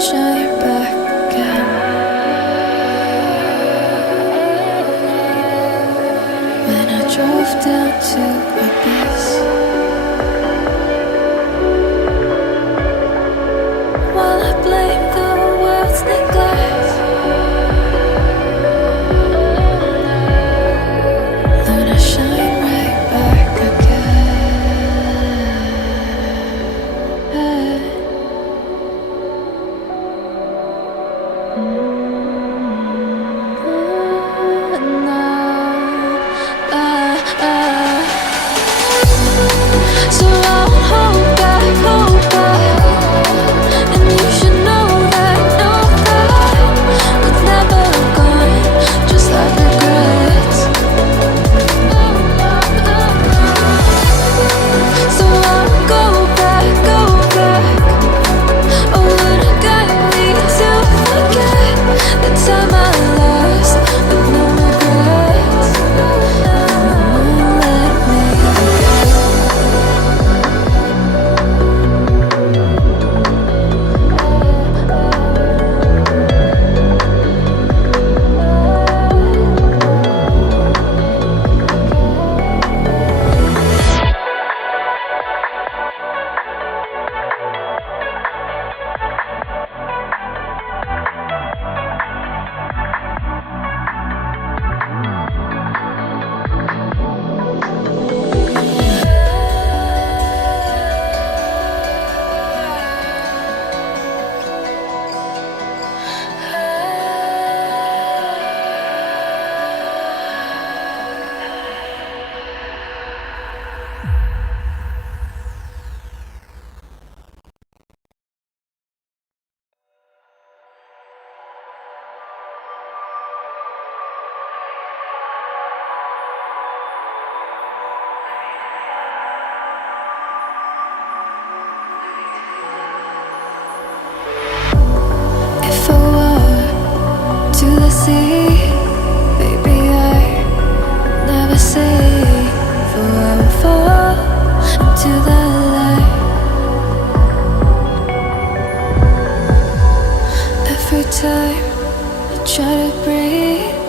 shine back again. When I drove down to abyss, while I blame the world's neglect, then I shine right back again. So I won't hold back, and you should know that what's never gone, just like regrets. So I won't go back. Oh, would it guide me to forget the time I lost with no regrets? Let me if I walk to the sea, baby, I never say, for I will fall into the light. Every time I try to breathe,